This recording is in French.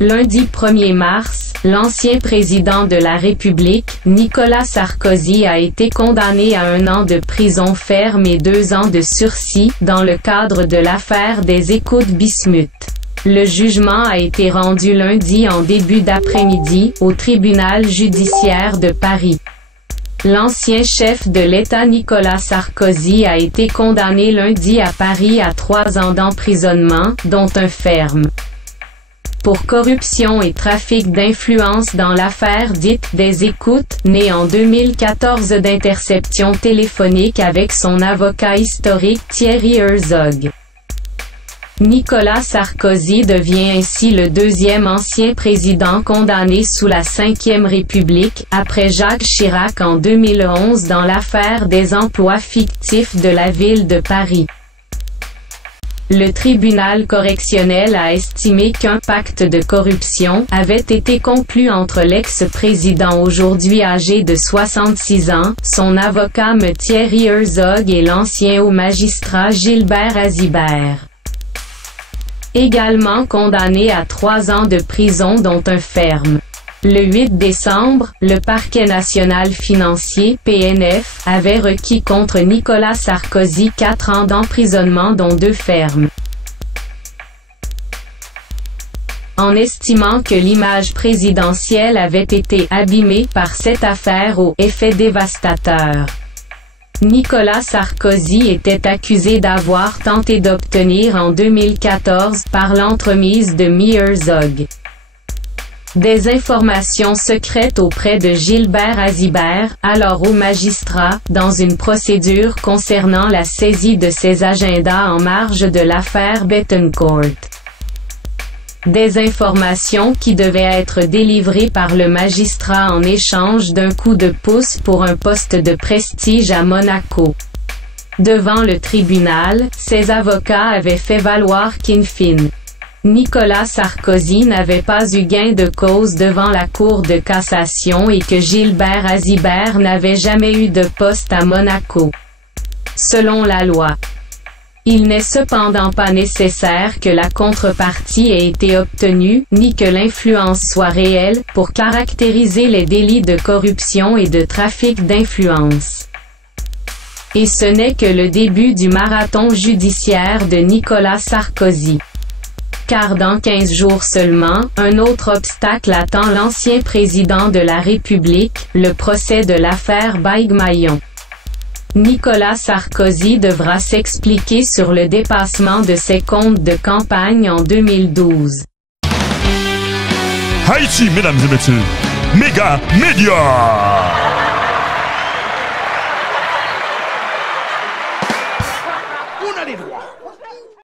Lundi 1er mars, l'ancien président de la République, Nicolas Sarkozy a été condamné à 1 an de prison ferme et 2 ans de sursis, dans le cadre de l'affaire des écoutes Bismuth. Le jugement a été rendu lundi en début d'après-midi, au tribunal judiciaire de Paris. L'ancien chef de l'État Nicolas Sarkozy a été condamné lundi à Paris à 3 ans d'emprisonnement, dont un ferme, pour corruption et trafic d'influence dans l'affaire dite des écoutes, née en 2014 d'interceptions téléphoniques avec son avocat historique Thierry Herzog. Nicolas Sarkozy devient ainsi le 2e ancien président condamné sous la Ve République, après Jacques Chirac en 2011 dans l'affaire des emplois fictifs de la ville de Paris. Le tribunal correctionnel a estimé qu'un pacte de corruption avait été conclu entre l'ex-président aujourd'hui âgé de 66 ans, son avocat M. Thierry Herzog et l'ancien haut magistrat Gilbert Azibert. Également condamné à 3 ans de prison dont un ferme. Le 8 décembre, le Parquet national financier, PNF, avait requis contre Nicolas Sarkozy 4 ans d'emprisonnement dont 2 fermes, en estimant que l'image présidentielle avait été abîmée par cette affaire aux effets dévastateurs. Nicolas Sarkozy était accusé d'avoir tenté d'obtenir en 2014, par l'entremise de M. Herzog, des informations secrètes auprès de Gilbert Azibert, alors haut magistrat, dans une procédure concernant la saisie de ses agendas en marge de l'affaire Bettencourt. Des informations qui devaient être délivrées par le magistrat en échange d'un coup de pouce pour un poste de prestige à Monaco. Devant le tribunal, ses avocats avaient fait valoir qu'in fine, Nicolas Sarkozy n'avait pas eu gain de cause devant la Cour de cassation et que Gilbert Azibert n'avait jamais eu de poste à Monaco, selon la loi. Il n'est cependant pas nécessaire que la contrepartie ait été obtenue, ni que l'influence soit réelle, pour caractériser les délits de corruption et de trafic d'influence. Et ce n'est que le début du marathon judiciaire de Nicolas Sarkozy. Car dans 15 jours seulement, un autre obstacle attend l'ancien président de la République, le procès de l'affaire Baigmaillon. Nicolas Sarkozy devra s'expliquer sur le dépassement de ses comptes de campagne en 2012. Haïti, mesdames et messieurs, Méga Média. On a les droits.